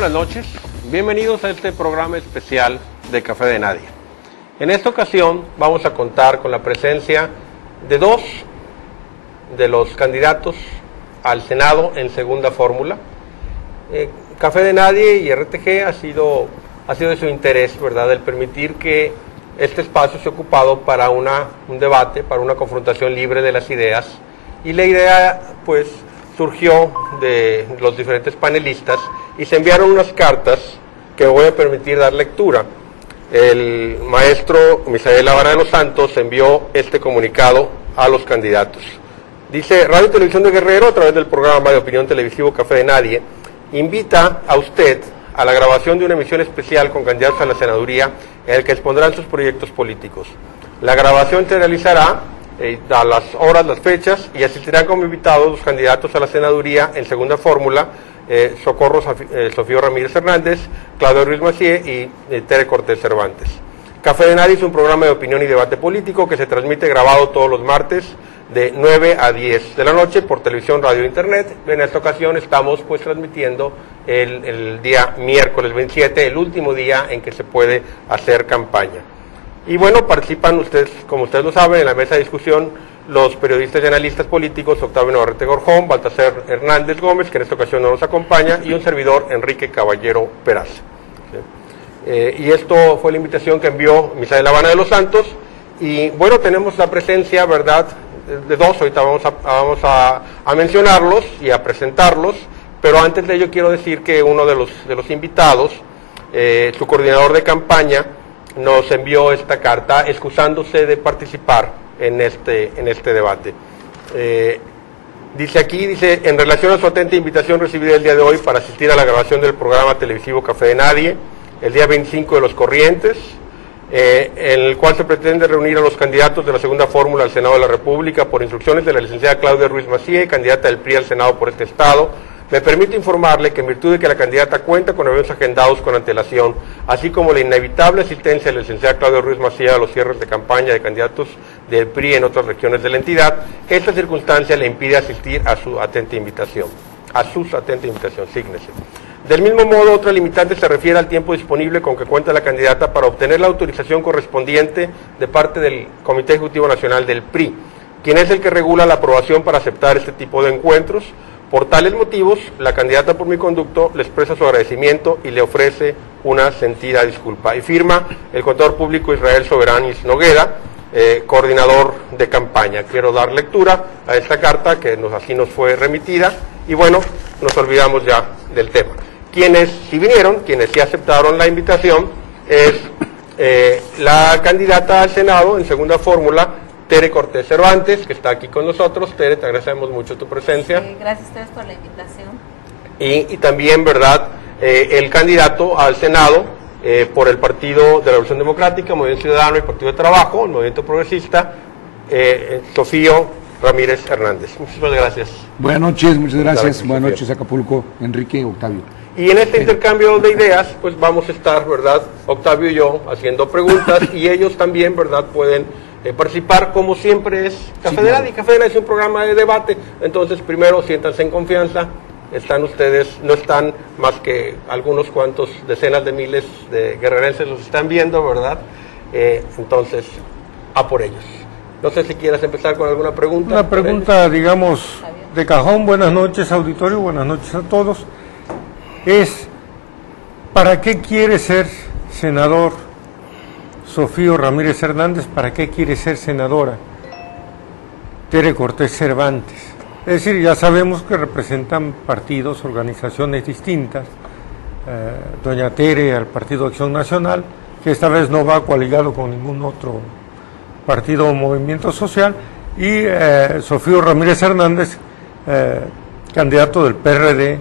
buenas noches, bienvenidos a este programa especial de Café de Nadie. En esta ocasión vamos a contar con la presencia de dos de los candidatos al Senado en segunda fórmula. Café de Nadie y RTG ha sido de su interés, ¿verdad?, el permitir que este espacio sea ocupado para un debate, para una confrontación libre de las ideas. Y la idea, pues, surgió de los diferentes panelistas y se enviaron unas cartas que me voy a permitir dar lectura. El maestro Misael Ávara de los Santos envió este comunicado a los candidatos. Dice: Radio y Televisión de Guerrero, a través del programa de opinión televisivo Café de Nadie, invita a usted a la grabación de una emisión especial con candidatos a la senaduría en el que expondrán sus proyectos políticos. La grabación se realizará a las horas, las fechas, y asistirán como invitados los candidatos a la senaduría en segunda fórmula, Socorro Sofío Ramírez Hernández, Claudio Ruiz Massieu y Tere Cortés Cervantes. Café de Nadie es un programa de opinión y debate político que se transmite grabado todos los martes de 9 a 10 de la noche por televisión, radio e internet. En esta ocasión estamos pues transmitiendo el día miércoles 27, el último día en que se puede hacer campaña. Y bueno, participan ustedes, como ustedes lo saben, en la mesa de discusión los periodistas y analistas políticos Octavio Navarrete Gorjón, Baltasar Hernández Gómez, que en esta ocasión no nos acompaña, y un servidor, Enrique Caballero Peraza. Y esto fue la invitación que envió Misael Ávara de los Santos. Y bueno, tenemos la presencia, ¿verdad?, de dos. Ahorita vamos a mencionarlos y a presentarlos, pero antes de ello quiero decir que uno de los invitados, su coordinador de campaña, nos envió esta carta excusándose de participar en este debate. Dice, en relación a su atenta invitación recibida el día de hoy para asistir a la grabación del programa televisivo Café de Nadie, el día 25 de los corrientes, en el cual se pretende reunir a los candidatos de la segunda fórmula al Senado de la República por instrucciones de la licenciada Claudia Ruiz Massieu, candidata del PRI al Senado por este estado. Me permite informarle que en virtud de que la candidata cuenta con eventos agendados con antelación, así como la inevitable asistencia de la licenciada Claudia Ruiz Massieu a los cierres de campaña de candidatos del PRI en otras regiones de la entidad, esta circunstancia le impide asistir a su atenta invitación. Sígnese. Del mismo modo, otra limitante se refiere al tiempo disponible con que cuenta la candidata para obtener la autorización correspondiente de parte del Comité Ejecutivo Nacional del PRI, quien es el que regula la aprobación para aceptar este tipo de encuentros. Por tales motivos, la candidata por mi conducto le expresa su agradecimiento y le ofrece una sentida disculpa. Y firma el contador público Israel Soberanis Noguera, coordinador de campaña. Quiero dar lectura a esta carta que así nos fue remitida y bueno, nos olvidamos ya del tema. Quienes sí vinieron, quienes sí aceptaron la invitación, es la candidata al Senado en segunda fórmula, Tere Cortés Cervantes, que está aquí con nosotros. Tere, te agradecemos mucho tu presencia. Sí, gracias a ustedes por la invitación. Y también, ¿verdad?, el candidato al Senado por el Partido de la Revolución Democrática, Movimiento Ciudadano y Partido de Trabajo, el Movimiento Progresista, Sofío Ramírez Hernández. Muchísimas gracias. Buenas noches, muchas gracias. Buenas noches, Acapulco, Enrique, Octavio. Y en este intercambio de ideas, pues vamos a estar, ¿verdad?, Octavio y yo haciendo preguntas y ellos también, ¿verdad?, pueden participar, como siempre es Café de Nadie. Café de Nadie es un programa de debate, entonces primero siéntanse en confianza. Están ustedes, no están más que algunos cuantos decenas de miles de guerrerenses los están viendo, ¿verdad? Entonces, a por ellos. No sé si quieras empezar con alguna pregunta. Una pregunta, digamos, de cajón. Buenas noches, auditorio, buenas noches a todos. ¿Para qué quiere ser senador Sofío Ramírez Hernández? ¿Para qué quiere ser senadora Tere Cortés Cervantes? Es decir, ya sabemos que representan partidos, organizaciones distintas. Doña Tere al Partido Acción Nacional, que esta vez no va coaligado con ningún otro partido o movimiento social, y Sofío Ramírez Hernández, candidato del PRD,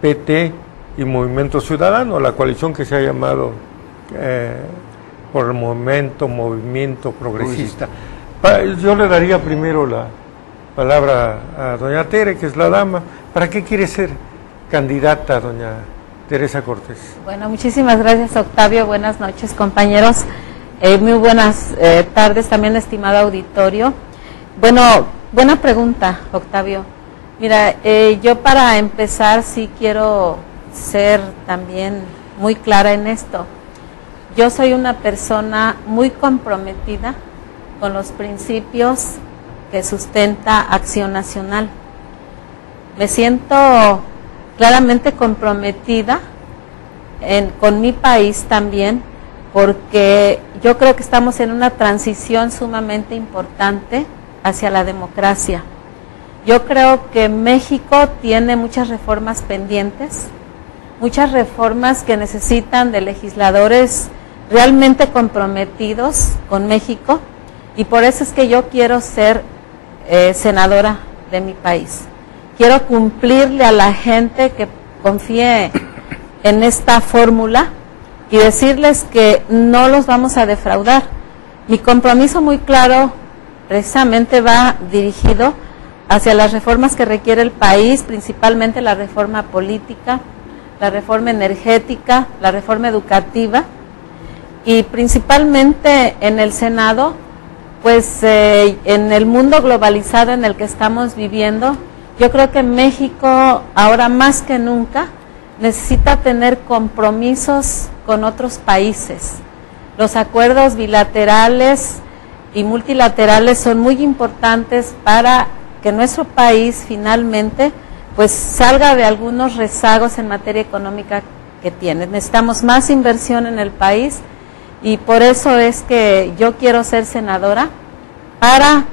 PT y Movimiento Ciudadano, la coalición que se ha llamado por el movimiento progresista. Yo le daría primero la palabra a doña Tere, que es la dama. ¿Para qué quiere ser candidata, doña Teresa Cortés? Bueno, muchísimas gracias, Octavio. Buenas noches, compañeros. Muy buenas tardes también, estimado auditorio. Bueno, buena pregunta, Octavio. Mira, yo para empezar sí quiero ser también muy clara en esto. Yo soy una persona muy comprometida con los principios que sustenta Acción Nacional. Me siento claramente comprometida con mi país también, porque yo creo que estamos en una transición sumamente importante hacia la democracia. Yo creo que México tiene muchas reformas pendientes, muchas reformas que necesitan de legisladores realmente comprometidos con México, y por eso es que yo quiero ser senadora de mi país. Quiero cumplirle a la gente que confíe en esta fórmula y decirles que no los vamos a defraudar. Mi compromiso muy claro precisamente va dirigido hacia las reformas que requiere el país, principalmente la reforma política, la reforma energética, la reforma educativa, y principalmente en el Senado, pues en el mundo globalizado en el que estamos viviendo, yo creo que México ahora más que nunca necesita tener compromisos con otros países. Los acuerdos bilaterales y multilaterales son muy importantes para que nuestro país finalmente pues salga de algunos rezagos en materia económica que tiene. Necesitamos más inversión en el país, y por eso es que yo quiero ser senadora, para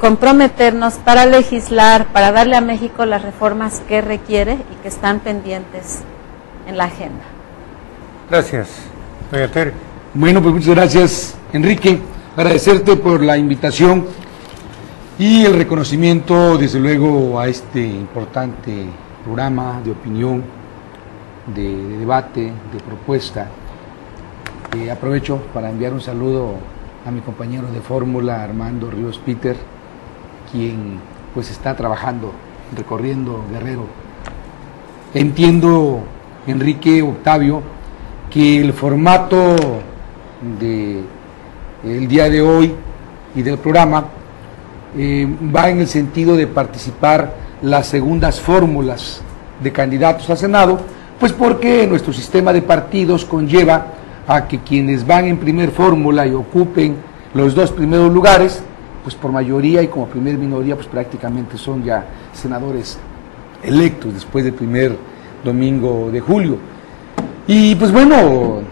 comprometernos, para legislar, para darle a México las reformas que requiere y que están pendientes en la agenda. Gracias, doña Tere. Bueno, pues muchas gracias, Enrique. Agradecerte por la invitación y el reconocimiento, desde luego, a este importante programa de opinión, de debate, de propuesta. Aprovecho para enviar un saludo a mi compañero de fórmula, Armando Ríos Peter, quien pues está trabajando, recorriendo Guerrero. Entiendo, Enrique, Octavio, que el formato del día de hoy y del programa va en el sentido de participar las segundas fórmulas de candidatos a Senado, pues porque nuestro sistema de partidos conlleva a que quienes van en primer fórmula y ocupen los dos primeros lugares, pues por mayoría y como primer minoría, pues prácticamente son ya senadores electos después del primer domingo de julio. Y pues bueno,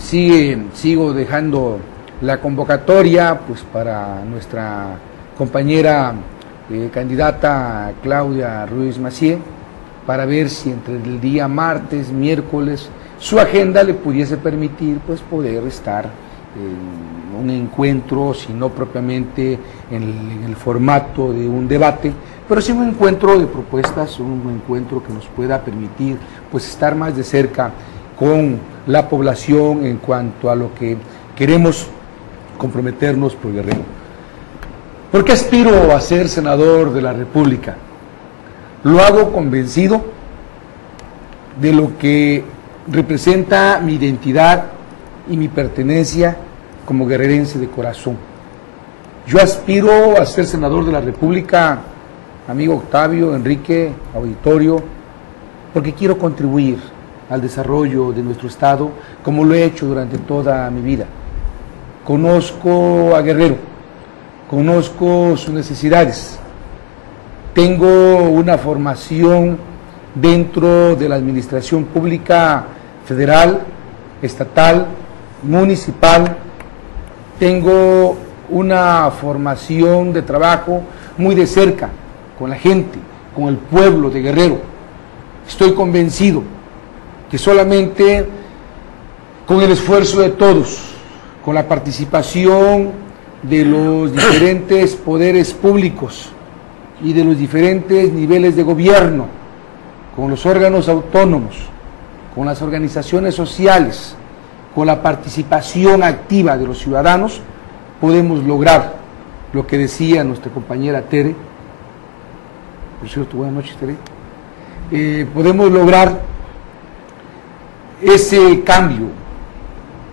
sigo dejando la convocatoria pues para nuestra compañera candidata Claudia Ruiz Massieu, para ver si entre el día martes, miércoles, su agenda le pudiese permitir pues poder estar en un encuentro, si no propiamente en el formato de un debate, pero sí un encuentro de propuestas, un encuentro que nos pueda permitir pues estar más de cerca con la población en cuanto a lo que queremos comprometernos por Guerrero. ¿Por qué aspiro a ser senador de la República? Lo hago convencido de lo que representa mi identidad y mi pertenencia como guerrerense de corazón. Yo aspiro a ser senador de la República, amigo Octavio, Enrique, auditorio, porque quiero contribuir al desarrollo de nuestro Estado como lo he hecho durante toda mi vida. Conozco a Guerrero, conozco sus necesidades, tengo una formación dentro de la administración pública federal, estatal, municipal, tengo una formación de trabajo muy de cerca con la gente, con el pueblo de Guerrero. Estoy convencido que solamente con el esfuerzo de todos, con la participación de los diferentes poderes públicos y de los diferentes niveles de gobierno, con los órganos autónomos, con las organizaciones sociales, con la participación activa de los ciudadanos, podemos lograr lo que decía nuestra compañera Tere. Por cierto, buenas noches, Tere. Podemos lograr ese cambio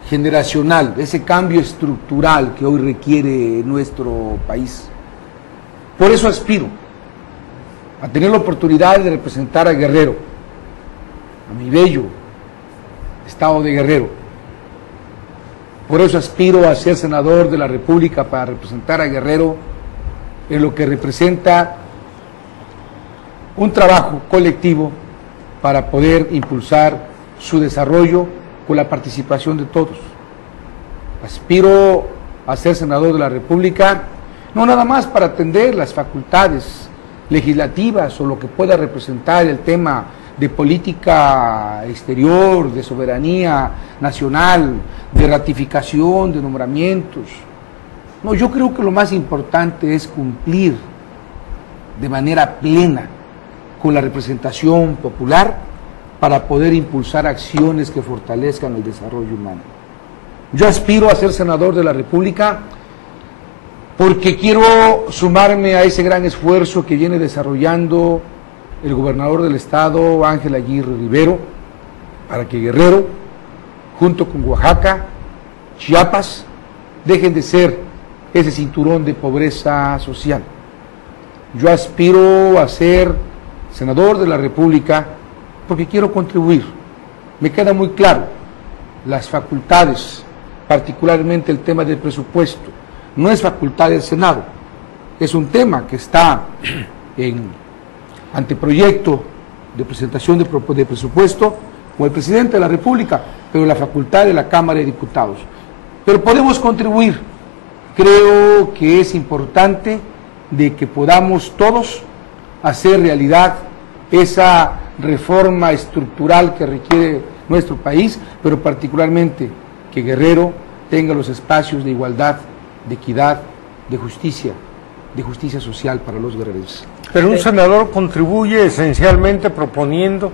generacional, ese cambio estructural que hoy requiere nuestro país. Por eso aspiro a tener la oportunidad de representar a Guerrero, a mi bello estado de Guerrero. Por eso aspiro a ser senador de la República para representar a Guerrero en lo que representa un trabajo colectivo para poder impulsar su desarrollo con la participación de todos. Aspiro a ser senador de la República, no nada más para atender las facultades legislativas o lo que pueda representar el tema de política exterior, de soberanía nacional, de ratificación, de nombramientos. No, yo creo que lo más importante es cumplir de manera plena con la representación popular para poder impulsar acciones que fortalezcan el desarrollo humano. Yo aspiro a ser senador de la República porque quiero sumarme a ese gran esfuerzo que viene desarrollando el gobernador del estado, Ángel Aguirre Rivero, para que Guerrero, junto con Oaxaca, Chiapas, dejen de ser ese cinturón de pobreza social. Yo aspiro a ser senador de la República porque quiero contribuir. Me queda muy claro las facultades, particularmente el tema del presupuesto. No es facultad del Senado, es un tema que está en anteproyecto de presentación de presupuesto con el presidente de la República, pero la facultad de la Cámara de Diputados. Pero podemos contribuir. Creo que es importante de que podamos todos hacer realidad esa reforma estructural que requiere nuestro país, pero particularmente que Guerrero tenga los espacios de igualdad, de equidad, de justicia social para los guerrerenses. Pero un senador contribuye esencialmente proponiendo,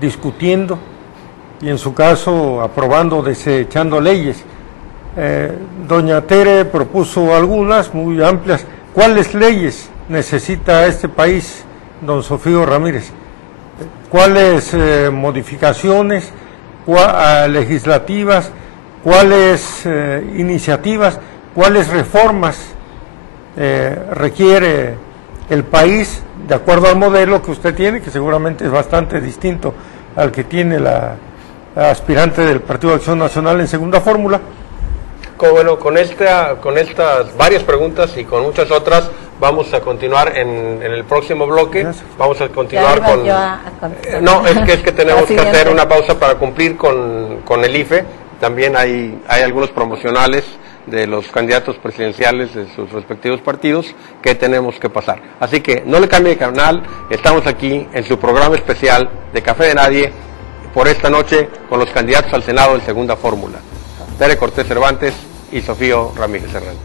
discutiendo y en su caso aprobando, desechando leyes. Doña Tere propuso algunas muy amplias. ¿Cuáles leyes necesita este país, don Sofío Ramírez? ¿Cuáles modificaciones legislativas? ¿Cuáles iniciativas? ¿Cuáles reformas requiere el país de acuerdo al modelo que usted tiene, que seguramente es bastante distinto al que tiene la aspirante del Partido de Acción Nacional en segunda fórmula? Bueno, con estas varias preguntas y con muchas otras vamos a continuar en el próximo bloque. Gracias. Vamos a continuar con... no, es que tenemos que hacer una pausa para cumplir con el IFE. También hay algunos promocionales de los candidatos presidenciales de sus respectivos partidos que tenemos que pasar. Así que no le cambie de canal, estamos aquí en su programa especial de Café de Nadie por esta noche con los candidatos al Senado en segunda fórmula, Tere Cortés Cervantes y Sofío Ramírez Hernández.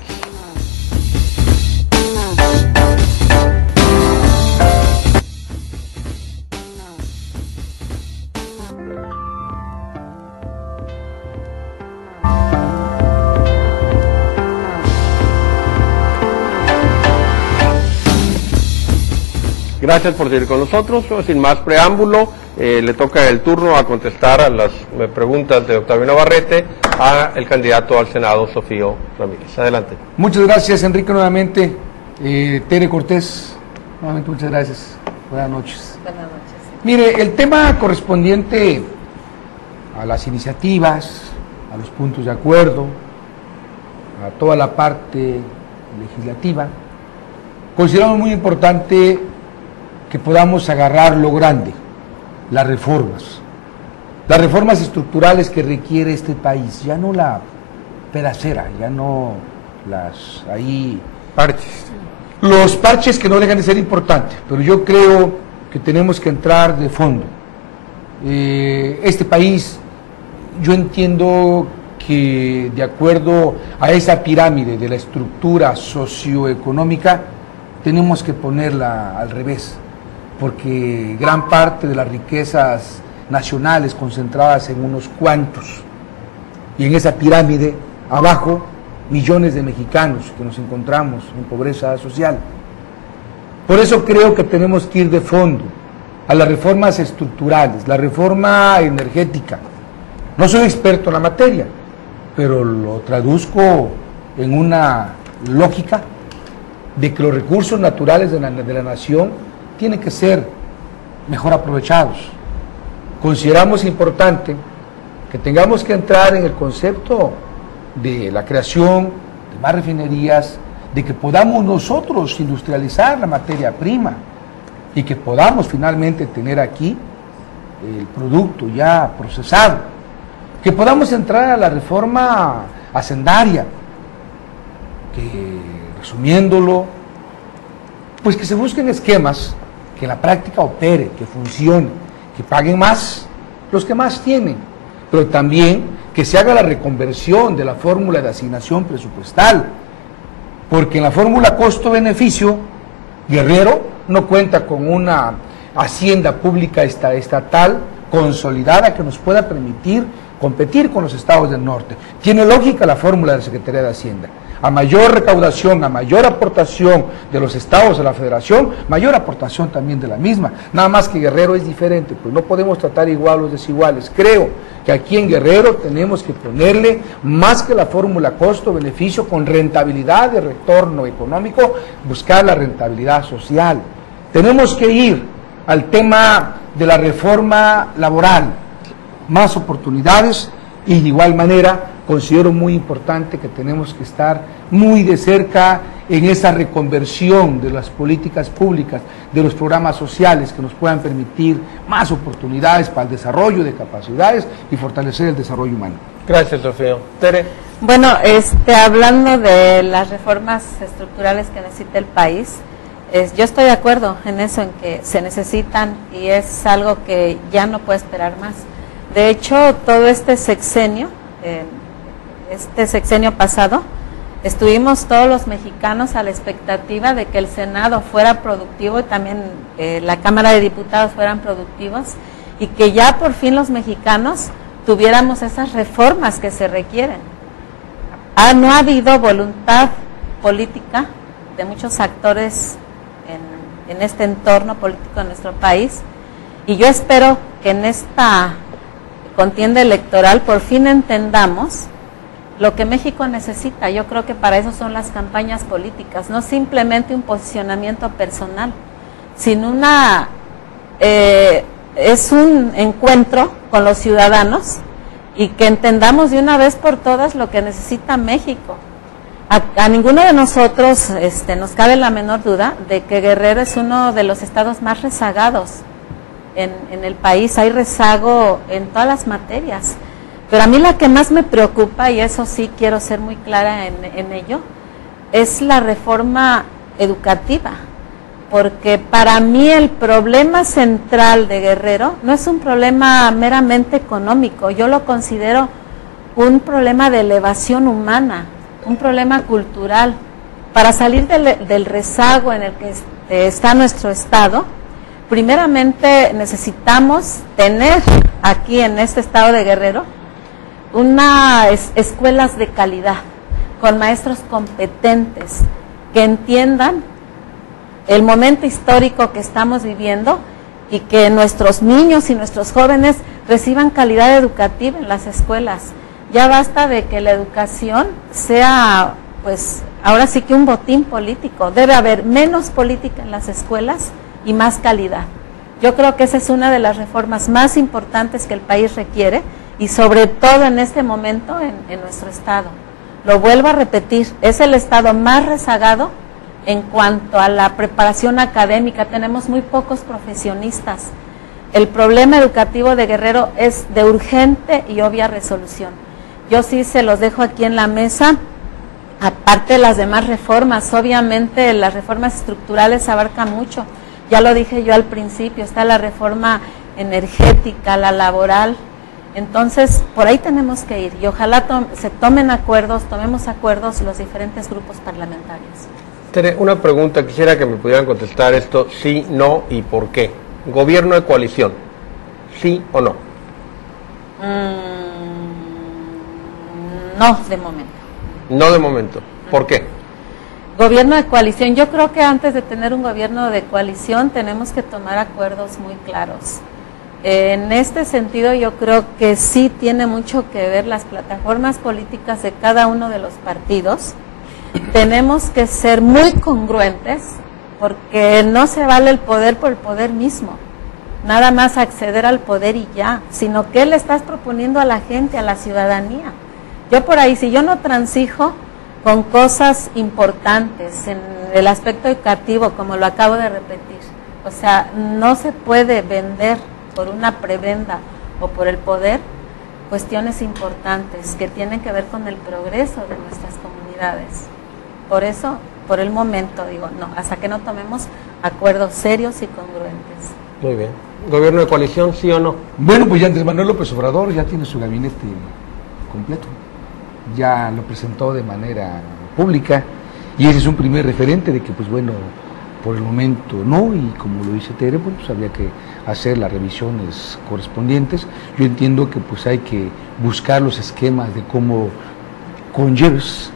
Gracias por seguir con nosotros. Sin más preámbulo, le toca el turno a contestar a las preguntas de Octavio Navarrete a el candidato al Senado, Sofío Ramírez. Adelante. Muchas gracias, Enrique, nuevamente. Tere Cortés, nuevamente muchas gracias. Buenas noches. Buenas noches. Mire, el tema correspondiente a las iniciativas, a los puntos de acuerdo, a toda la parte legislativa, consideramos muy importante que podamos agarrar lo grande, las reformas estructurales que requiere este país, ya no la pedacera, ya no las ahí Parches. los parches que no dejan de ser importantes, pero yo creo que tenemos que entrar de fondo. Este país, yo entiendo que de acuerdo a esa pirámide de la estructura socioeconómica, tenemos que ponerla al revés, porque gran parte de las riquezas nacionales concentradas en unos cuantos, y en esa pirámide abajo millones de mexicanos que nos encontramos en pobreza social. Por eso creo que tenemos que ir de fondo a las reformas estructurales, la reforma energética. No soy experto en la materia, pero lo traduzco en una lógica de que los recursos naturales de la nación tienen que ser mejor aprovechados. consideramos importante que tengamos que entrar en el concepto de la creación de más refinerías, de que podamos nosotros industrializar la materia prima y que podamos finalmente tener aquí el producto ya procesado, que podamos entrar a la reforma hacendaria, que resumiéndolo, pues que se busquen esquemas que en la práctica opere, que funcione, que paguen más los que más tienen, pero también que se haga la reconversión de la fórmula de asignación presupuestal, porque en la fórmula costo-beneficio, Guerrero no cuenta con una hacienda pública estatal consolidada que nos pueda permitir competir con los estados del norte. Tiene lógica la fórmula de la Secretaría de Hacienda. A mayor recaudación, a mayor aportación de los estados a la federación, mayor aportación también de la misma. Nada más que Guerrero es diferente, pues no podemos tratar igual a los desiguales. Creo que aquí en Guerrero tenemos que ponerle más que la fórmula costo-beneficio con rentabilidad de retorno económico, buscar la rentabilidad social. Tenemos que ir al tema de la reforma laboral, más oportunidades y de igual manera considero muy importante que tenemos que estar muy de cerca en esa reconversión de las políticas públicas, de los programas sociales que nos puedan permitir más oportunidades para el desarrollo de capacidades y fortalecer el desarrollo humano. Gracias, Sofía. Tere. Bueno, hablando de las reformas estructurales que necesita el país, yo estoy de acuerdo en eso, en que se necesitan y es algo que ya no puede esperar más. De hecho, todo este sexenio pasado, estuvimos todos los mexicanos a la expectativa de que el Senado fuera productivo y también la Cámara de Diputados fueran productivos y que ya por fin los mexicanos tuviéramos esas reformas que se requieren. No ha habido voluntad política de muchos actores en este entorno político de nuestro país y yo espero que en esta contienda electoral por fin entendamos lo que México necesita. Yo creo que para eso son las campañas políticas, no simplemente un posicionamiento personal, sino es un encuentro con los ciudadanos y que entendamos de una vez por todas lo que necesita México. A ninguno de nosotros nos cabe la menor duda de que Guerrero es uno de los estados más rezagados en el país. Hay rezago en todas las materias, pero a mí la que más me preocupa, y eso sí quiero ser muy clara en ello, es la reforma educativa, porque para mí el problema central de Guerrero no es un problema meramente económico, yo lo considero un problema de elevación humana, un problema cultural. Para salir del rezago en el que está nuestro estado, primeramente necesitamos tener aquí en este estado de Guerrero unas escuelas de calidad, con maestros competentes, que entiendan el momento histórico que estamos viviendo y que nuestros niños y nuestros jóvenes reciban calidad educativa en las escuelas. Ya basta de que la educación sea, pues, ahora sí que un botín político. Debe haber menos política en las escuelas y más calidad. Yo creo que esa es una de las reformas más importantes que el país requiere y sobre todo en este momento en nuestro estado. Lo vuelvo a repetir, es el estado más rezagado en cuanto a la preparación académica. Tenemos muy pocos profesionistas. El problema educativo de Guerrero es de urgente y obvia resolución. Yo sí se los dejo aquí en la mesa, aparte de las demás reformas. Obviamente las reformas estructurales abarcan mucho, ya lo dije yo al principio, está la reforma energética, la laboral, entonces por ahí tenemos que ir y ojalá tomemos acuerdos los diferentes grupos parlamentarios. Tere, una pregunta, quisiera que me pudieran contestar esto, sí, no y por qué. Gobierno de coalición, ¿sí o no? No, de momento. No de momento. ¿Por qué? Gobierno de coalición. Yo creo que antes de tener un gobierno de coalición tenemos que tomar acuerdos muy claros. En este sentido yo creo que sí tiene mucho que ver las plataformas políticas de cada uno de los partidos. Tenemos que ser muy congruentes porque no se vale el poder por el poder mismo. nada más acceder al poder y ya, sino qué le estás proponiendo a la gente, a la ciudadanía. Yo por ahí, si yo no transijo con cosas importantes en el aspecto educativo, como lo acabo de repetir, o sea, no se puede vender por una prebenda o por el poder cuestiones importantes que tienen que ver con el progreso de nuestras comunidades. Por eso, por el momento, digo, no, hasta que no tomemos acuerdos serios y congruentes. Muy bien. ¿Gobierno de coalición, sí o no? Bueno, pues ya Andrés Manuel López Obrador ya tiene su gabinete completo. Ya lo presentó de manera pública y ese es un primer referente de que, pues bueno, por el momento no, y como lo dice Tere, pues habría que hacer las revisiones correspondientes. Yo entiendo que pues hay que buscar los esquemas de cómo conlleves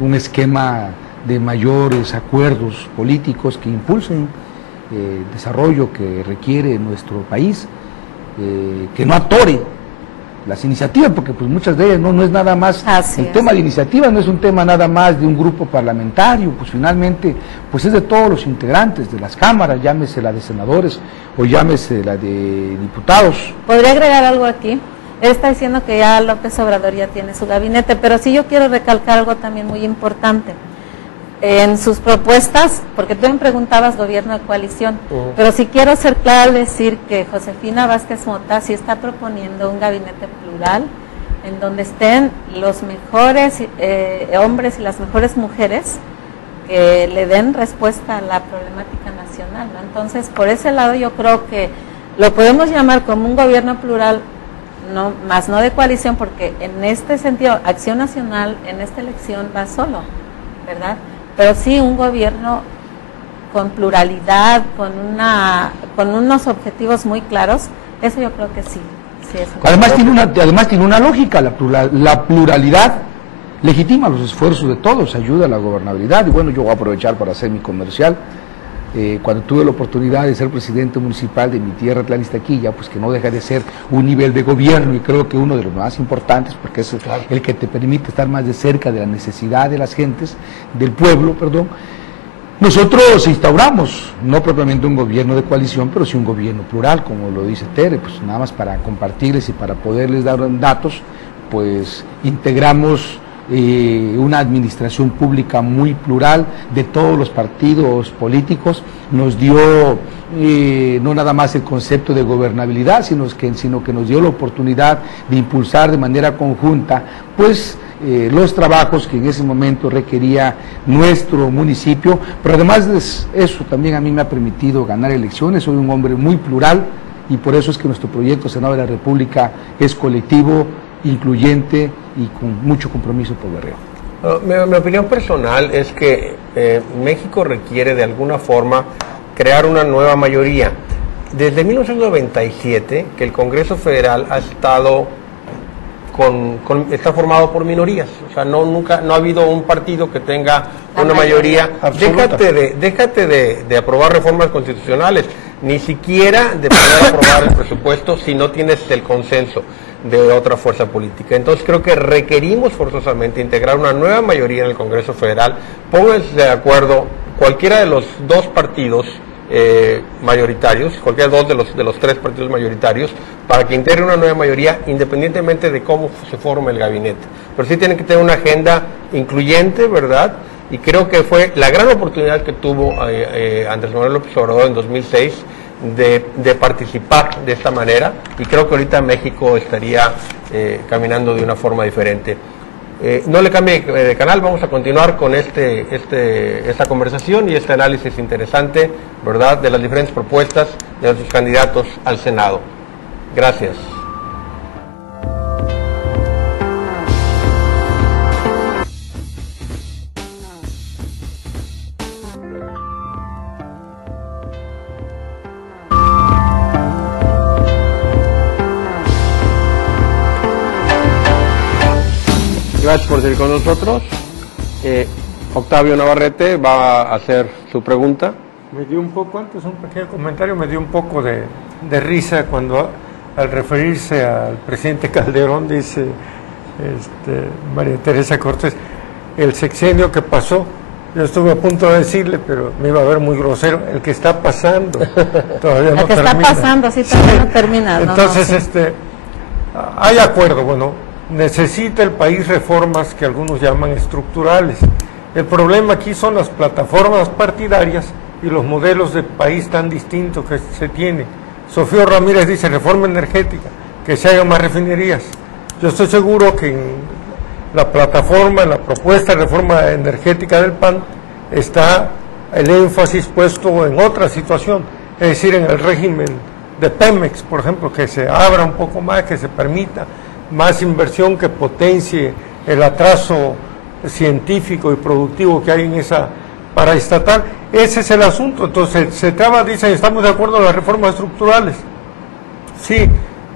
un esquema de mayores acuerdos políticos que impulsen el desarrollo que requiere nuestro país, que no atore las iniciativas, porque pues muchas de ellas no es nada más un tema de iniciativa, no es un tema nada más de un grupo parlamentario, pues finalmente pues es de todos los integrantes de las cámaras, llámese la de senadores o llámese la de diputados. ¿Podría agregar algo aquí? Él está diciendo que ya López Obrador ya tiene su gabinete, pero sí yo quiero recalcar algo también muy importante. En sus propuestas, porque tú me preguntabas gobierno de coalición, pero sí quiero ser clara al decir que Josefina Vázquez Mota sí está proponiendo un gabinete plural, en donde estén los mejores hombres y las mejores mujeres que le den respuesta a la problemática nacional, ¿no? Entonces, por ese lado yo creo que lo podemos llamar como un gobierno plural, no, más no de coalición, porque en este sentido, Acción Nacional en esta elección va solo, ¿verdad? Pero sí un gobierno con pluralidad, con unos objetivos muy claros, eso yo creo que sí. Además tiene una lógica, la pluralidad legitima los esfuerzos de todos, ayuda a la gobernabilidad. Y bueno, yo voy a aprovechar para hacer mi comercial. Cuando tuve la oportunidad de ser presidente municipal de mi tierra, Tlalniztaquilla, pues que no deja de ser un nivel de gobierno y creo que uno de los más importantes, porque es el que te permite estar más de cerca de la necesidad de las gentes, del pueblo, perdón. Nosotros instauramos, no propiamente un gobierno de coalición, pero sí un gobierno plural, como lo dice Tere, pues nada más para compartirles y para poderles dar datos, pues integramos una administración pública muy plural de todos los partidos políticos, nos dio no nada más el concepto de gobernabilidad, sino que nos dio la oportunidad de impulsar de manera conjunta pues los trabajos que en ese momento requería nuestro municipio, pero además de eso también a mí me ha permitido ganar elecciones, soy un hombre muy plural y por eso es que nuestro proyecto Senado de la República es colectivo, incluyente y con mucho compromiso por Guerrero. Mi opinión personal es que México requiere de alguna forma crear una nueva mayoría. Desde 1997 que el Congreso Federal ha estado está formado por minorías, o sea, nunca ha habido un partido que tenga una mayoría. Déjate de aprobar reformas constitucionales, ni siquiera de poder aprobar el presupuesto si no tienes el consenso de otra fuerza política. Entonces creo que requerimos forzosamente integrar una nueva mayoría en el Congreso Federal. Pónganse de acuerdo cualquiera de los dos partidos mayoritarios, cualquiera de los tres partidos mayoritarios, para que integre una nueva mayoría independientemente de cómo se forme el gabinete. Pero sí tienen que tener una agenda incluyente, ¿verdad? Y creo que fue la gran oportunidad que tuvo Andrés Manuel López Obrador en 2006 de participar de esta manera, y creo que ahorita México estaría caminando de una forma diferente. No le cambie de canal, vamos a continuar con esta conversación y este análisis interesante, ¿verdad?, de las diferentes propuestas de nuestros candidatos al Senado. Gracias. Gracias por seguir con nosotros. Octavio Navarrete va a hacer su pregunta. Me dio un poco, antes un pequeño comentario, me dio un poco de risa cuando al referirse al presidente Calderón dice María Teresa Cortés, el sexenio que pasó Yo estuve a punto de decirle, pero me iba a ver muy grosero, el que está pasando, todavía no termina. El que está pasando, sí, todavía no termina. Entonces, sí. Hay acuerdo, bueno, necesita el país reformas que algunos llaman estructurales. El problema aquí son las plataformas partidarias y los modelos de país tan distintos que se tienen. Sofío Ramírez dice reforma energética, que se hagan más refinerías. Yo estoy seguro que en la plataforma, en la propuesta de reforma energética del PAN, está el énfasis puesto en otra situación, es decir, en el régimen de Pemex, por ejemplo, que se abra un poco más, que se permita más inversión, que potencie el atraso científico y productivo que hay en esa paraestatal. Ese es el asunto. Entonces se traba, dicen, estamos de acuerdo en las reformas estructurales, sí,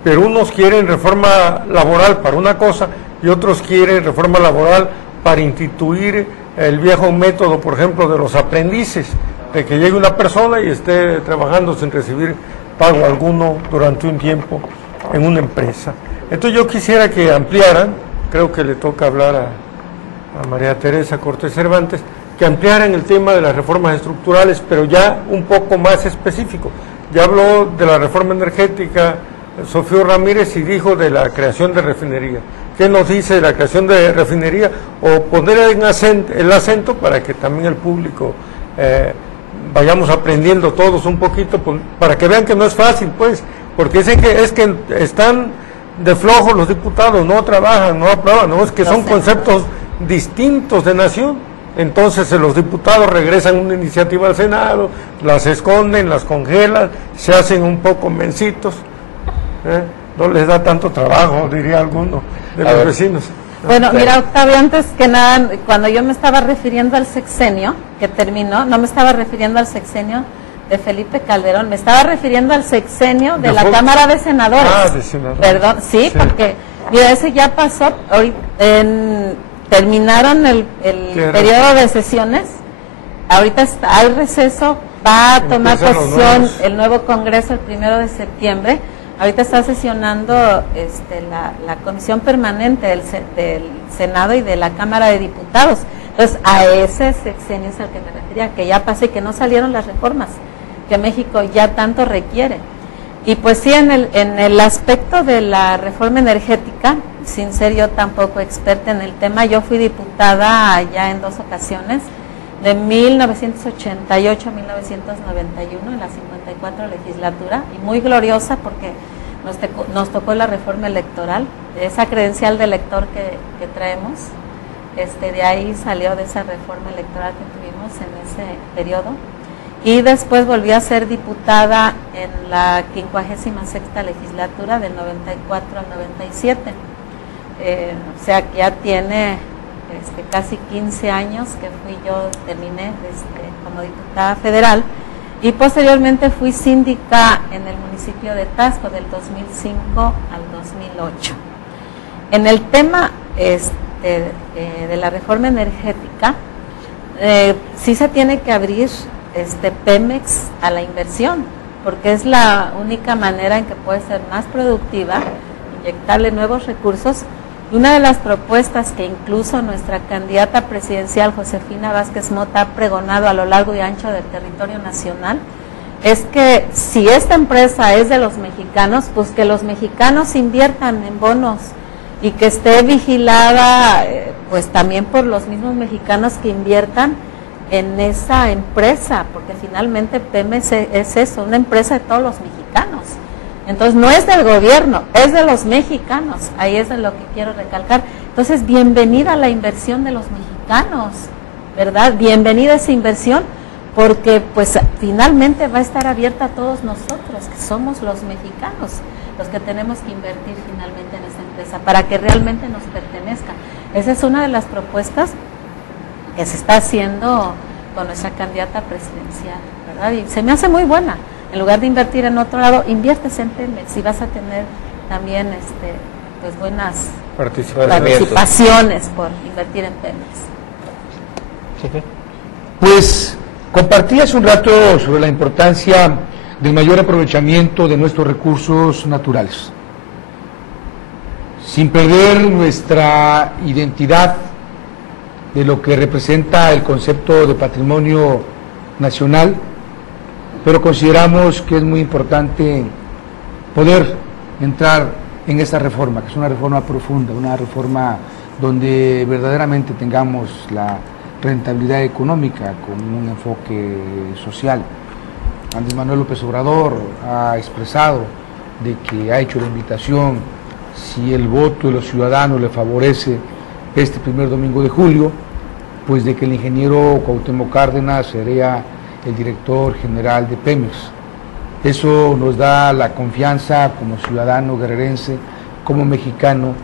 pero unos quieren reforma laboral para una cosa y otros quieren reforma laboral para instituir el viejo método, por ejemplo, de los aprendices, de que llegue una persona y esté trabajando sin recibir pago alguno durante un tiempo en una empresa. Entonces yo quisiera que ampliaran, creo que le toca hablar a María Teresa Cortés Cervantes, que ampliaran el tema de las reformas estructurales, pero ya un poco más específico. Ya habló de la reforma energética Sofío Ramírez y dijo de la creación de refinería. ¿Qué nos dice de la creación de refinería? O poner el acento para que también el público vayamos aprendiendo todos un poquito, para que vean que no es fácil, pues, porque es que están de flojos los diputados, no trabajan, no aprueban, no, es que son conceptos distintos de nación. Entonces los diputados regresan una iniciativa al Senado, las esconden, las congelan, se hacen un poco mencitos, no les da tanto trabajo, diría alguno de los vecinos. Bueno, mira, Octavio, antes que nada, cuando yo me estaba refiriendo al sexenio que terminó, no me estaba refiriendo al sexenio de Felipe Calderón, me estaba refiriendo al sexenio de la Cámara de Senadores. Ah, de senadores. Perdón, sí, porque, mira, ese ya pasó, terminaron el periodo de sesiones, ahorita hay receso, va a tomar posesión el nuevo Congreso el 1 de septiembre. Ahorita está sesionando la comisión permanente del Senado y de la Cámara de Diputados. Entonces, a ese sexenio es al que me refería, que ya pasé, que no salieron las reformas que México ya tanto requiere. Y pues sí, en el aspecto de la reforma energética, sin ser yo tampoco experta en el tema, yo fui diputada ya en 2 ocasiones, de 1988 a 1991, en la 54 legislatura, y muy gloriosa porque nos tocó la reforma electoral, esa credencial de elector que traemos, de ahí salió de esa reforma electoral que tuvimos en ese periodo. Y después volví a ser diputada en la 56ª legislatura, del 94 al 97. O sea que ya tiene casi 15 años que terminé como diputada federal, y posteriormente fui síndica en el municipio de Taxco del 2005 al 2008. En el tema de la reforma energética, sí se tiene que abrir Pemex a la inversión, porque es la única manera en que puede ser más productiva, inyectarle nuevos recursos. Una de las propuestas que incluso nuestra candidata presidencial, Josefina Vázquez Mota, ha pregonado a lo largo y ancho del territorio nacional, es que si esta empresa es de los mexicanos, pues que los mexicanos inviertan en bonos y que esté vigilada pues también por los mismos mexicanos que inviertan en esa empresa, porque finalmente Pemex es eso, una empresa de todos los mexicanos. Entonces no es del gobierno, es de los mexicanos, ahí es de lo que quiero recalcar. Entonces, bienvenida a la inversión de los mexicanos, ¿verdad? Bienvenida esa inversión, porque pues finalmente va a estar abierta a todos nosotros, que somos los mexicanos, los que tenemos que invertir finalmente en esa empresa, para que realmente nos pertenezca. Esa es una de las propuestas que se está haciendo con nuestra candidata presidencial, ¿verdad? Y se me hace muy buena. En lugar de invertir en otro lado, inviertes en Pemex y vas a tener también pues buenas participaciones por invertir en Pemex. Pues compartí hace un rato sobre la importancia del mayor aprovechamiento de nuestros recursos naturales, sin perder nuestra identidad de lo que representa el concepto de patrimonio nacional, pero consideramos que es muy importante poder entrar en esta reforma, que es una reforma profunda, una reforma donde verdaderamente tengamos la rentabilidad económica con un enfoque social. Andrés Manuel López Obrador ha expresado de que ha hecho la invitación, si el voto de los ciudadanos le favorece este primer domingo de julio, pues de que el ingeniero Cuauhtémoc Cárdenas sería el director general de Pemex. Eso nos da la confianza como ciudadano guerrerense, como mexicano,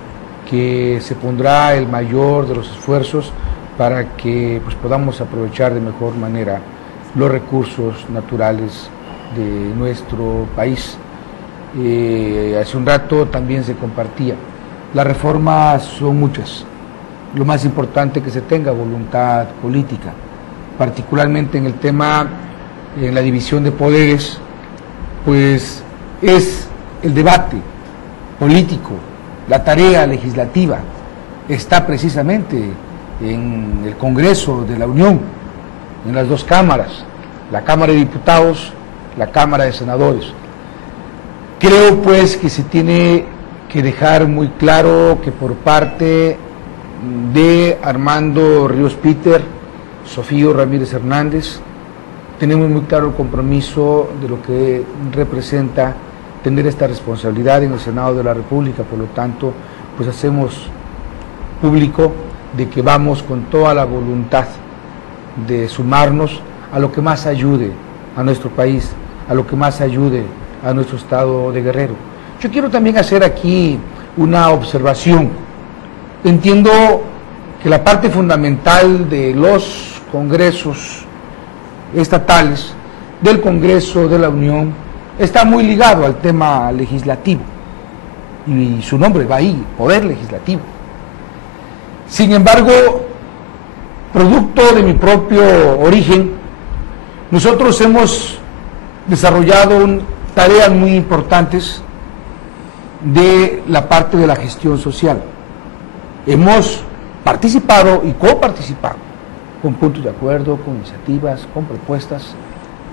que se pondrá el mayor de los esfuerzos para que pues, podamos aprovechar de mejor manera los recursos naturales de nuestro país. Hace un rato también se compartía, las reformas son muchas, lo más importante es que se tenga voluntad política, particularmente en el tema, en la división de poderes, pues es el debate político, la tarea legislativa está precisamente en el Congreso de la Unión, en las dos cámaras, la Cámara de Diputados, la Cámara de Senadores. Creo pues que se tiene que dejar muy claro que por parte de Armando Ríos Peter, Sofío Ramírez Hernández, tenemos muy claro el compromiso de lo que representa tener esta responsabilidad en el Senado de la República. Por lo tanto, pues hacemos público de que vamos con toda la voluntad de sumarnos a lo que más ayude a nuestro país, a lo que más ayude a nuestro estado de Guerrero. Yo quiero también hacer aquí una observación. Entiendo que la parte fundamental de los congresos estatales, del Congreso de la Unión, está muy ligado al tema legislativo, y su nombre va ahí, Poder Legislativo. Sin embargo, producto de mi propio origen, nosotros hemos desarrollado tareas muy importantes de la parte de la gestión social. Hemos participado y coparticipado con puntos de acuerdo, con iniciativas, con propuestas,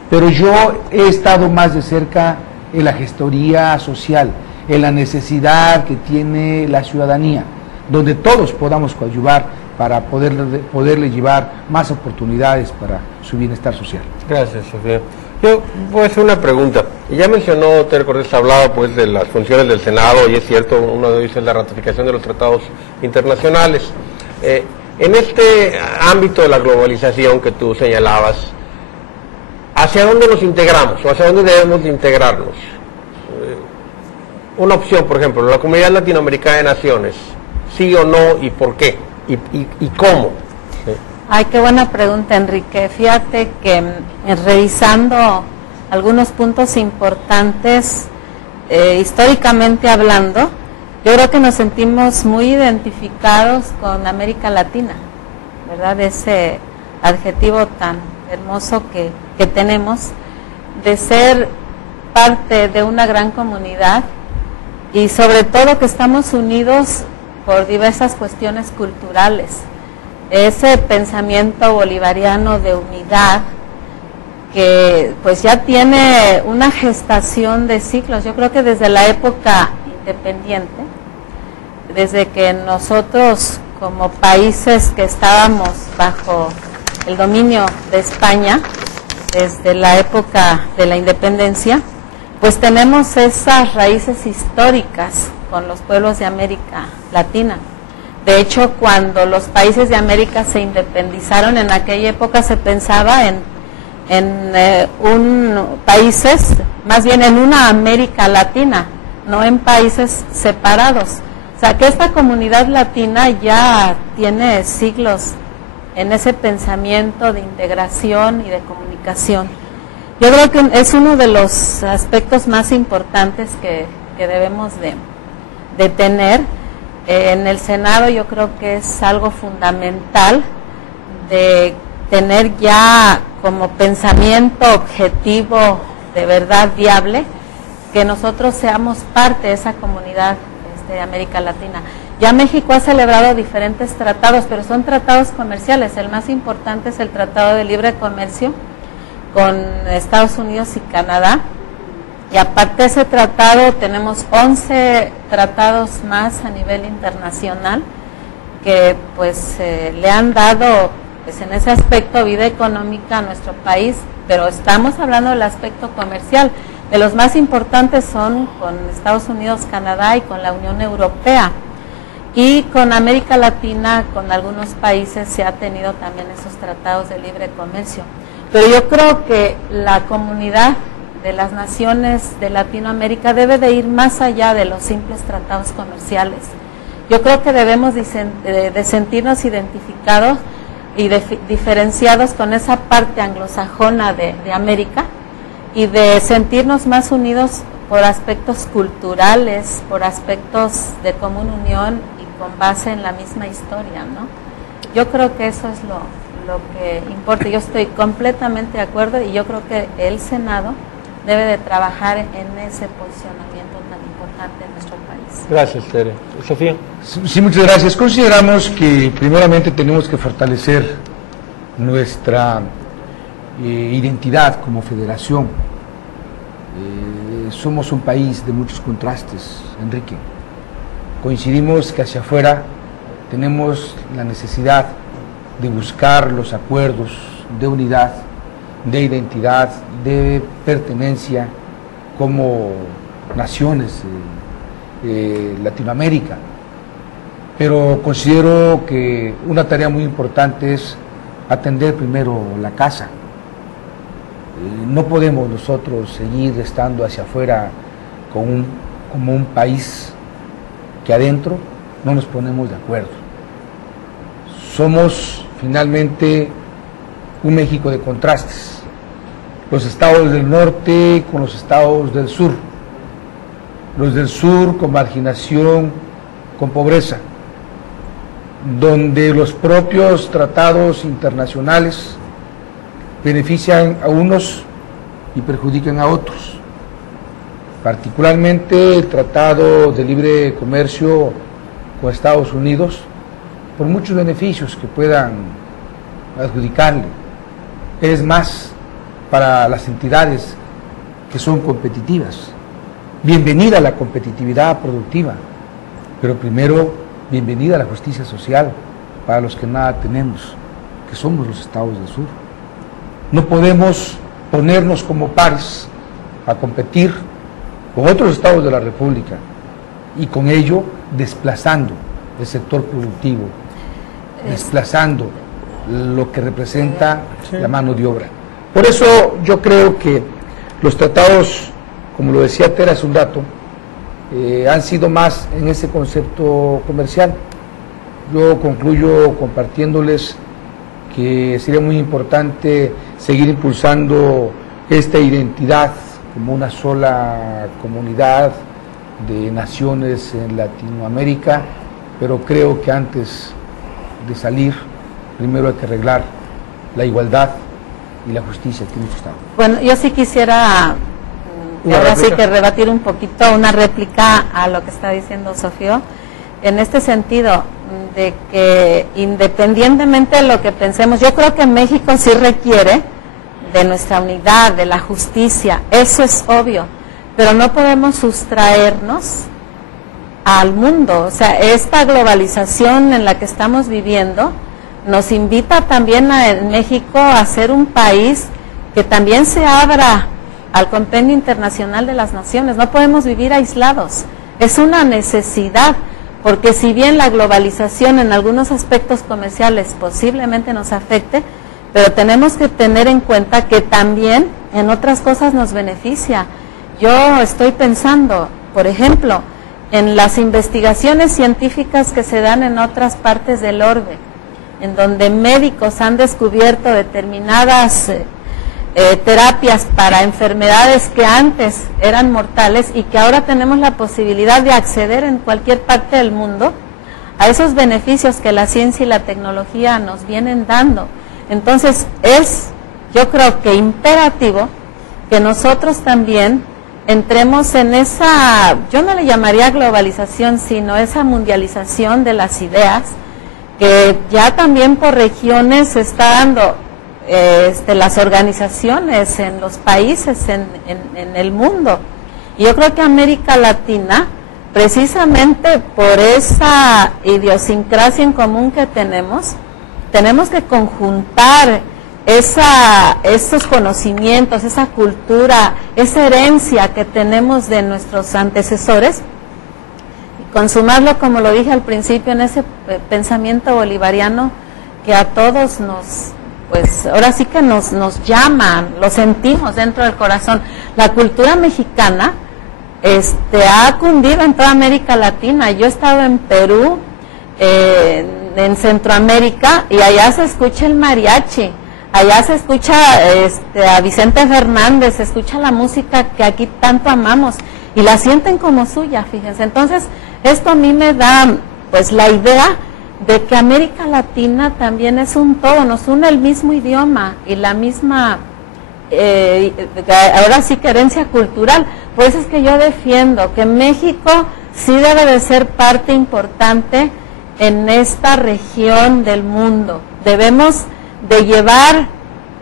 pero yo he estado más de cerca en la gestoría social, en la necesidad que tiene la ciudadanía, donde todos podamos coadyuvar para poderle llevar más oportunidades para su bienestar social. Gracias, Sofía. Yo voy a hacer una pregunta. Ya mencionó Tere Cortés, hablaba pues de las funciones del Senado, y es cierto, uno de ellos es la ratificación de los tratados internacionales. En este ámbito de la globalización que tú señalabas, ¿hacia dónde nos integramos o hacia dónde debemos de integrarnos? Una opción, por ejemplo, la Comunidad Latinoamericana de Naciones, ¿sí o no y por qué? ¿Y cómo? ¿Sí? Ay, qué buena pregunta, Enrique. Fíjate que revisando algunos puntos importantes, históricamente hablando, yo creo que nos sentimos muy identificados con América Latina, ¿verdad? Ese adjetivo tan hermoso que tenemos de ser parte de una gran comunidad, y sobre todo que estamos unidos por diversas cuestiones culturales. Ese pensamiento bolivariano de unidad que pues ya tiene una gestación de siglos. Yo creo que desde la época independiente, desde que nosotros como países que estábamos bajo el dominio de España, desde la época de la independencia, pues tenemos esas raíces históricas con los pueblos de América Latina. De hecho, cuando los países de América se independizaron, en aquella época se pensaba en países, más bien en una América Latina, no en países separados. O sea, que esta comunidad latina ya tiene siglos en ese pensamiento de integración y de comunicación. Yo creo que es uno de los aspectos más importantes que debemos de tener. En el Senado yo creo que es algo fundamental de tener ya como pensamiento objetivo de verdad viable que nosotros seamos parte de esa comunidad de América Latina. Ya México ha celebrado diferentes tratados, pero son tratados comerciales. El más importante es el Tratado de Libre Comercio con Estados Unidos y Canadá. Y aparte de ese tratado, tenemos 11 tratados más a nivel internacional que pues le han dado pues en ese aspecto vida económica a nuestro país, pero estamos hablando del aspecto comercial. De los más importantes son con Estados Unidos, Canadá y con la Unión Europea. Y con América Latina, con algunos países se ha tenido también esos tratados de libre comercio. Pero yo creo que la comunidad de las naciones de Latinoamérica debe de ir más allá de los simples tratados comerciales. Yo creo que debemos de sentirnos identificados y diferenciados con esa parte anglosajona de América y de sentirnos más unidos por aspectos culturales, por aspectos de común unión y con base en la misma historia, ¿no? Yo creo que eso es lo que importa. Yo estoy completamente de acuerdo y yo creo que el Senado debe de trabajar en ese posicionamiento tan importante en nuestro país. Gracias, Tere. Sofía. Sí, muchas gracias. Consideramos que primeramente tenemos que fortalecer nuestra identidad como federación. Somos un país de muchos contrastes, Enrique. Coincidimos que hacia afuera tenemos la necesidad de buscar los acuerdos de unidad, de identidad, de pertenencia como naciones de Latinoamérica. Pero considero que una tarea muy importante es atender primero la casa. No podemos nosotros seguir estando hacia afuera como un país que adentro no nos ponemos de acuerdo. Somos finalmente un México de contrastes, los estados del norte con los estados del sur, los del sur con marginación, con pobreza, donde los propios tratados internacionales benefician a unos y perjudican a otros, particularmente el Tratado de Libre Comercio con Estados Unidos, por muchos beneficios que puedan adjudicarle. Es más, para las entidades que son competitivas. Bienvenida a la competitividad productiva, pero primero, bienvenida a la justicia social para los que nada tenemos, que somos los estados del sur. No podemos ponernos como pares a competir con otros estados de la República y con ello desplazando el sector productivo, desplazando lo que representa la mano de obra. Por eso yo creo que los tratados, como lo decía Tere hace un rato, han sido más en ese concepto comercial. Yo concluyo compartiéndoles que sería muy importante seguir impulsando esta identidad como una sola comunidad de naciones en Latinoamérica, pero creo que antes de salir, primero hay que arreglar la igualdad y la justicia que hemos estado. Bueno, yo sí quisiera ahora sí que rebatir un poquito, una réplica a lo que está diciendo Sofía, en este sentido de que independientemente de lo que pensemos, yo creo que México sí requiere de nuestra unidad, de la justicia, eso es obvio, pero no podemos sustraernos al mundo. O sea, esta globalización en la que estamos viviendo nos invita también a México a ser un país que también se abra al Compendio Internacional de las Naciones. No podemos vivir aislados, es una necesidad, porque si bien la globalización en algunos aspectos comerciales posiblemente nos afecte, pero tenemos que tener en cuenta que también en otras cosas nos beneficia. Yo estoy pensando, por ejemplo, en las investigaciones científicas que se dan en otras partes del orbe, en donde médicos han descubierto determinadas terapias para enfermedades que antes eran mortales y que ahora tenemos la posibilidad de acceder en cualquier parte del mundo a esos beneficios que la ciencia y la tecnología nos vienen dando. Entonces yo creo que imperativo que nosotros también entremos en esa, yo no le llamaría globalización, sino esa mundialización de las ideas, que ya también por regiones se está dando las organizaciones en los países, en el mundo. Y yo creo que América Latina, precisamente por esa idiosincrasia en común que tenemos que conjuntar esos conocimientos, esa cultura, esa herencia que tenemos de nuestros antecesores, y consumarlo, como lo dije al principio, en ese pensamiento bolivariano que a todos pues ahora sí que nos llaman, lo sentimos dentro del corazón. La cultura mexicana ha cundido en toda América Latina. Yo he estado en Perú, en Centroamérica, y allá se escucha el mariachi, allá se escucha a Vicente Fernández, se escucha la música que aquí tanto amamos y la sienten como suya, fíjense. Entonces, esto a mí me da pues la idea de que América Latina también es un todo, nos une el mismo idioma y la misma, ahora sí que herencia cultural. Por eso es que yo defiendo que México sí debe de ser parte importante en esta región del mundo. Debemos de llevar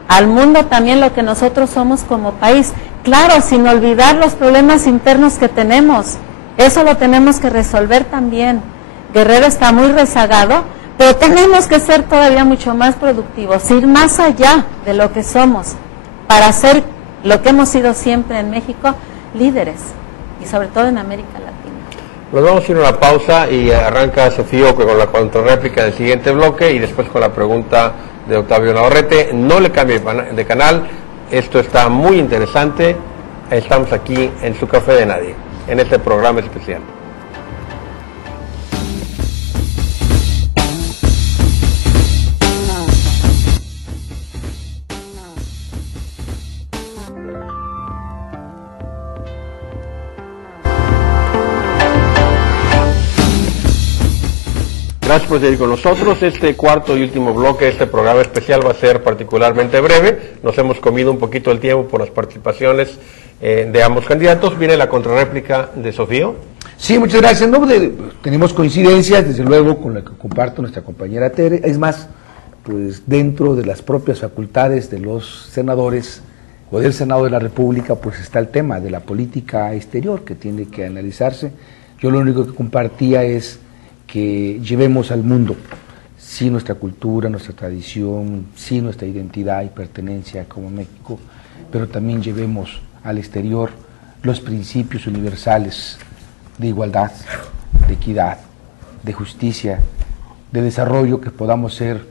al mundo también lo que nosotros somos como país. Claro, sin olvidar los problemas internos que tenemos. Eso lo tenemos que resolver también. Guerrero está muy rezagado, pero tenemos que ser todavía mucho más productivos, ir más allá de lo que somos, para ser lo que hemos sido siempre en México, líderes, y sobre todo en América Latina. Nos vamos a ir a una pausa y arranca Sofía con la contrarréplica del siguiente bloque y después con la pregunta de Octavio Navarrete. No le cambie de canal, esto está muy interesante. Estamos aquí en su Café de Nadie, en este programa especial. Gracias por seguir con nosotros. Este cuarto y último bloque de este programa especial va a ser particularmente breve. Nos hemos comido un poquito el tiempo por las participaciones de ambos candidatos. Viene la contrarréplica de Sofía. Sí, muchas gracias. No, tenemos coincidencias, desde luego, con la que comparto nuestra compañera Tere. Es más, pues dentro de las propias facultades de los senadores o del Senado de la República, pues está el tema de la política exterior que tiene que analizarse. Yo lo único que compartía es que llevemos al mundo, sí, nuestra cultura, nuestra tradición, sí, nuestra identidad y pertenencia como México, pero también llevemos al exterior los principios universales de igualdad, de equidad, de justicia, de desarrollo, que podamos ser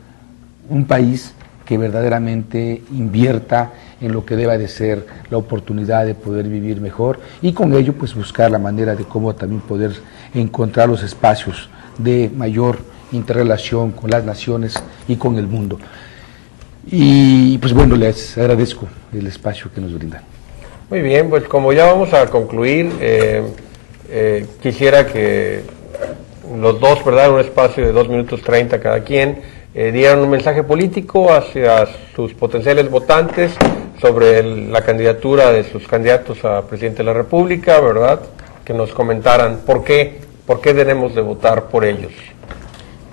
un país que verdaderamente invierta en lo que deba de ser la oportunidad de poder vivir mejor, y con ello pues buscar la manera de cómo también poder encontrar los espacios de mayor interrelación con las naciones y con el mundo. Y pues bueno, les agradezco el espacio que nos brindan. Muy bien, pues como ya vamos a concluir, quisiera que los dos, ¿verdad?, en un espacio de 2 minutos 30 cada quien, dieran un mensaje político hacia sus potenciales votantes sobre la candidatura de sus candidatos a presidente de la República, ¿verdad?, que nos comentaran por qué debemos de votar por ellos.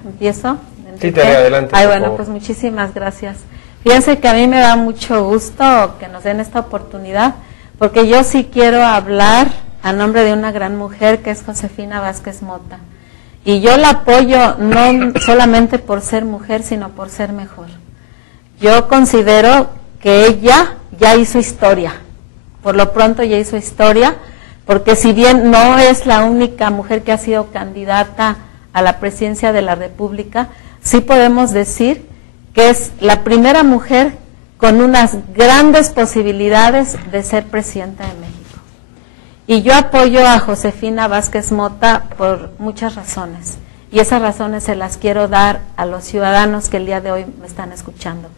¿Empiezo? Sí, te adelante. Ay, bueno, favor. Pues muchísimas gracias. Fíjense que a mí me da mucho gusto que nos den esta oportunidad, porque yo sí quiero hablar a nombre de una gran mujer que es Josefina Vázquez Mota. Y yo la apoyo no solamente por ser mujer, sino por ser mejor. Yo considero que ella ya hizo historia. Por lo pronto ya hizo historia, porque si bien no es la única mujer que ha sido candidata a la presidencia de la República, sí podemos decir que es la primera mujer con unas grandes posibilidades de ser presidenta de México. Y yo apoyo a Josefina Vázquez Mota por muchas razones, y esas razones se las quiero dar a los ciudadanos que el día de hoy me están escuchando.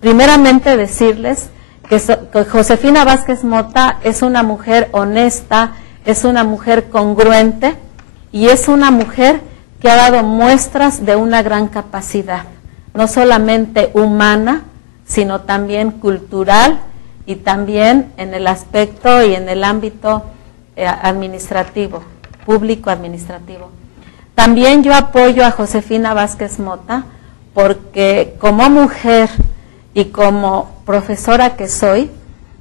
Primeramente decirles que Josefina Vázquez Mota es una mujer honesta, es una mujer congruente y es una mujer que ha dado muestras de una gran capacidad, no solamente humana, sino también cultural y también en el aspecto y en el ámbito administrativo, público administrativo. También yo apoyo a Josefina Vázquez Mota porque como mujer y como profesora que soy,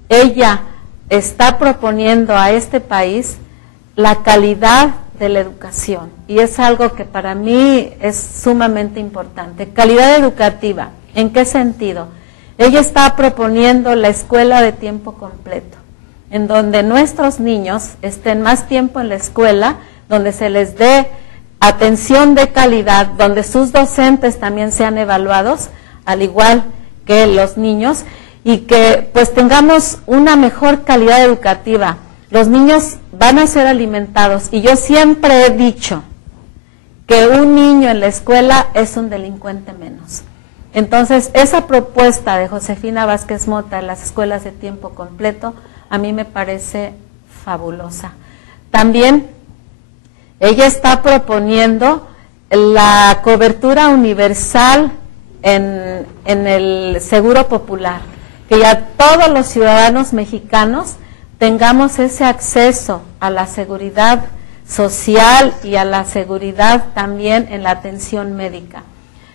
ella está proponiendo a este país la calidad de la educación, y es algo que para mí es sumamente importante. Calidad educativa, ¿en qué sentido? Ella está proponiendo la escuela de tiempo completo, en donde nuestros niños estén más tiempo en la escuela, donde se les dé atención de calidad, donde sus docentes también sean evaluados, al igual que los niños, y que pues tengamos una mejor calidad educativa. Los niños van a ser alimentados, y yo siempre he dicho que un niño en la escuela es un delincuente menos. Entonces, esa propuesta de Josefina Vázquez Mota en las escuelas de tiempo completo, a mí me parece fabulosa. También, ella está proponiendo la cobertura universal en el Seguro Popular, que ya todos los ciudadanos mexicanos tengamos ese acceso a la seguridad social y a la seguridad también en la atención médica.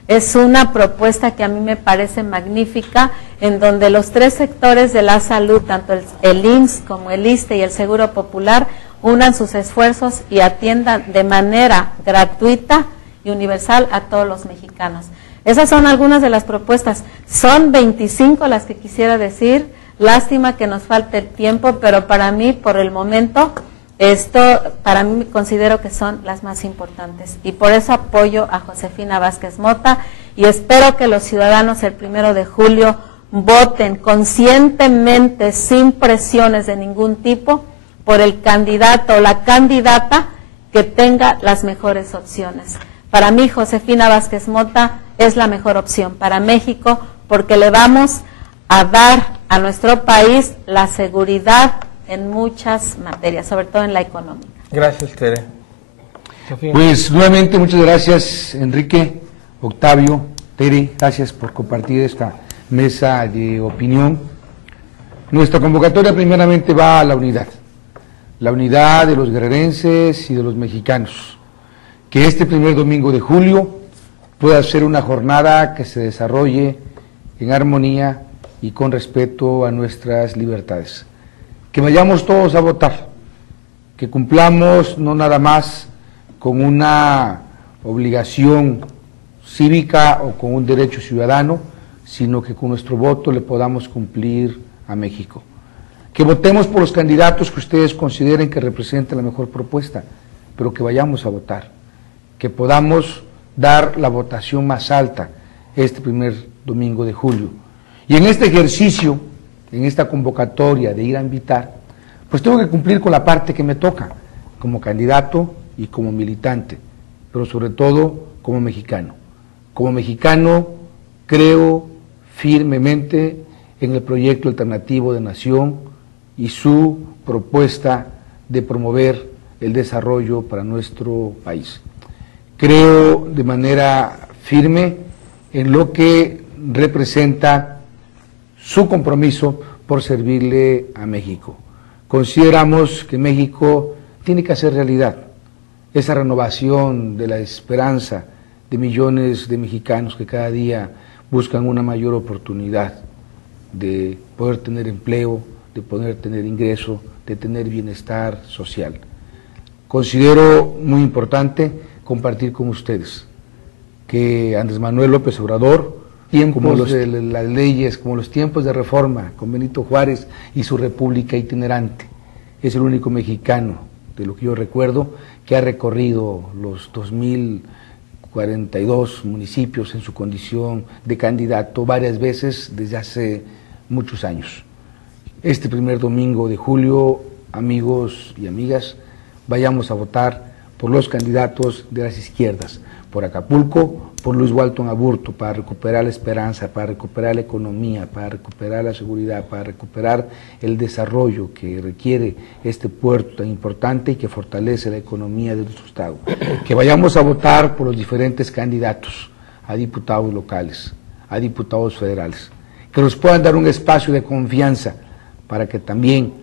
Es una propuesta que a mí me parece magnífica, en donde los tres sectores de la salud, tanto el IMSS como el ISSSTE y el Seguro Popular, unan sus esfuerzos y atiendan de manera gratuita y universal a todos los mexicanos. Esas son algunas de las propuestas. Son 25 las que quisiera decir. Lástima que nos falte el tiempo, pero para mí, por el momento, para mí considero que son las más importantes. Y por eso apoyo a Josefina Vázquez Mota, y espero que los ciudadanos el 1 de julio voten conscientemente, sin presiones de ningún tipo, por el candidato o la candidata que tenga las mejores opciones. Para mí, Josefina Vázquez Mota es la mejor opción para México, porque le vamos a dar a nuestro país la seguridad en muchas materias, sobre todo en la económica. Gracias, Tere. Sofía. Pues nuevamente muchas gracias, Enrique, Octavio, Tere, gracias por compartir esta mesa de opinión. Nuestra convocatoria primeramente va a la unidad de los guerrerenses y de los mexicanos, que este primer domingo de julio pueda ser una jornada que se desarrolle en armonía y con respeto a nuestras libertades. Que vayamos todos a votar, que cumplamos no nada más con una obligación cívica o con un derecho ciudadano, sino que con nuestro voto le podamos cumplir a México. Que votemos por los candidatos que ustedes consideren que representen la mejor propuesta, pero que vayamos a votar, que podamos dar la votación más alta este primer domingo de julio. Y en este ejercicio, en esta convocatoria de ir a invitar, pues tengo que cumplir con la parte que me toca, como candidato y como militante, pero sobre todo como mexicano. Como mexicano creo firmemente en el proyecto alternativo de nación y su propuesta de promover el desarrollo para nuestro país. Creo de manera firme en lo que representa su compromiso por servirle a México. Consideramos que México tiene que hacer realidad esa renovación de la esperanza de millones de mexicanos que cada día buscan una mayor oportunidad de poder tener empleo, de poder tener ingreso, de tener bienestar social. Considero muy importante compartir con ustedes que Andrés Manuel López Obrador, tiempos de las leyes, como los tiempos de reforma, con Benito Juárez y su república itinerante, es el único mexicano, de lo que yo recuerdo, que ha recorrido los 2042 municipios en su condición de candidato varias veces desde hace muchos años. Este primer domingo de julio, amigos y amigas, vayamos a votar por los candidatos de las izquierdas, por Acapulco, por Luis Walton Aburto, para recuperar la esperanza, para recuperar la economía, para recuperar la seguridad, para recuperar el desarrollo que requiere este puerto tan importante y que fortalece la economía de nuestro estado. Que vayamos a votar por los diferentes candidatos a diputados locales, a diputados federales, que nos puedan dar un espacio de confianza para que también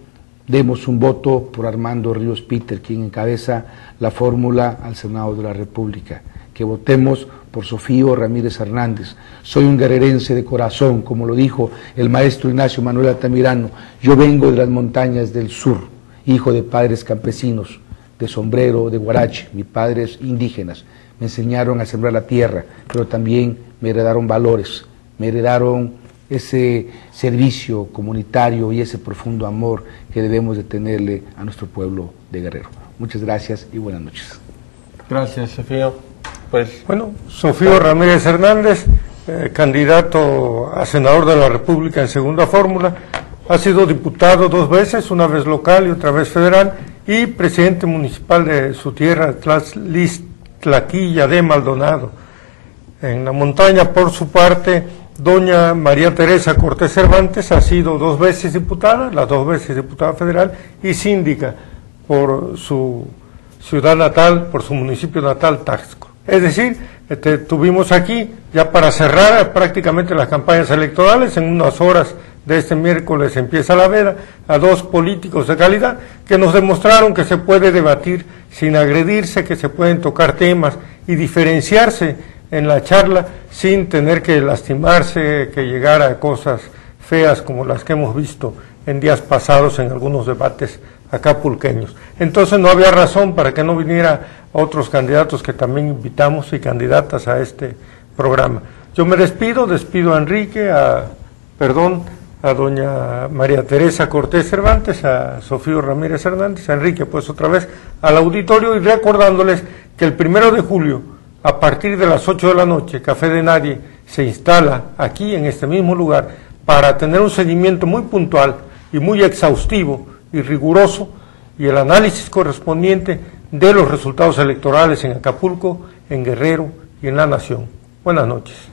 demos un voto por Armando Ríos Peter, quien encabeza la fórmula al Senado de la República, que votemos por Sofío Ramírez Hernández. Soy un guerrerense de corazón, como lo dijo el maestro Ignacio Manuel Altamirano. Yo vengo de las montañas del sur, hijo de padres campesinos, de sombrero, de guarache, mis padres indígenas. Me enseñaron a sembrar la tierra, pero también me heredaron valores, me heredaron ese servicio comunitario y ese profundo amor que debemos de tenerle a nuestro pueblo de Guerrero. Muchas gracias y buenas noches. Gracias, Sofío. Pues, bueno, Sofío Ramírez Hernández, candidato a senador de la República en segunda fórmula, ha sido diputado 2 veces, una vez local y otra vez federal, y presidente municipal de su tierra, Tlaquilla de Maldonado. En la montaña, por su parte, doña María Teresa Cortés Cervantes ha sido 2 veces diputada, las 2 veces diputada federal, y síndica por su ciudad natal, por su municipio natal, Taxco. Es decir, tuvimos aquí, ya para cerrar prácticamente las campañas electorales, en unas horas de este miércoles empieza la veda, a 2 políticos de calidad que nos demostraron que se puede debatir sin agredirse, que se pueden tocar temas y diferenciarse en la charla sin tener que lastimarse, que llegar a cosas feas como las que hemos visto en días pasados en algunos debates acapulqueños. Entonces no había razón para que no viniera otros candidatos que también invitamos y candidatas a este programa. Yo me despido a Enrique, a doña María Teresa Cortés Cervantes, a Sofío Ramírez Hernández, a Enrique, pues otra vez al auditorio, y recordándoles que el 1 de julio, a partir de las 8 de la noche, Café de Nadie se instala aquí en este mismo lugar para tener un seguimiento muy puntual y muy exhaustivo y riguroso y el análisis correspondiente de los resultados electorales en Acapulco, en Guerrero y en la Nación. Buenas noches.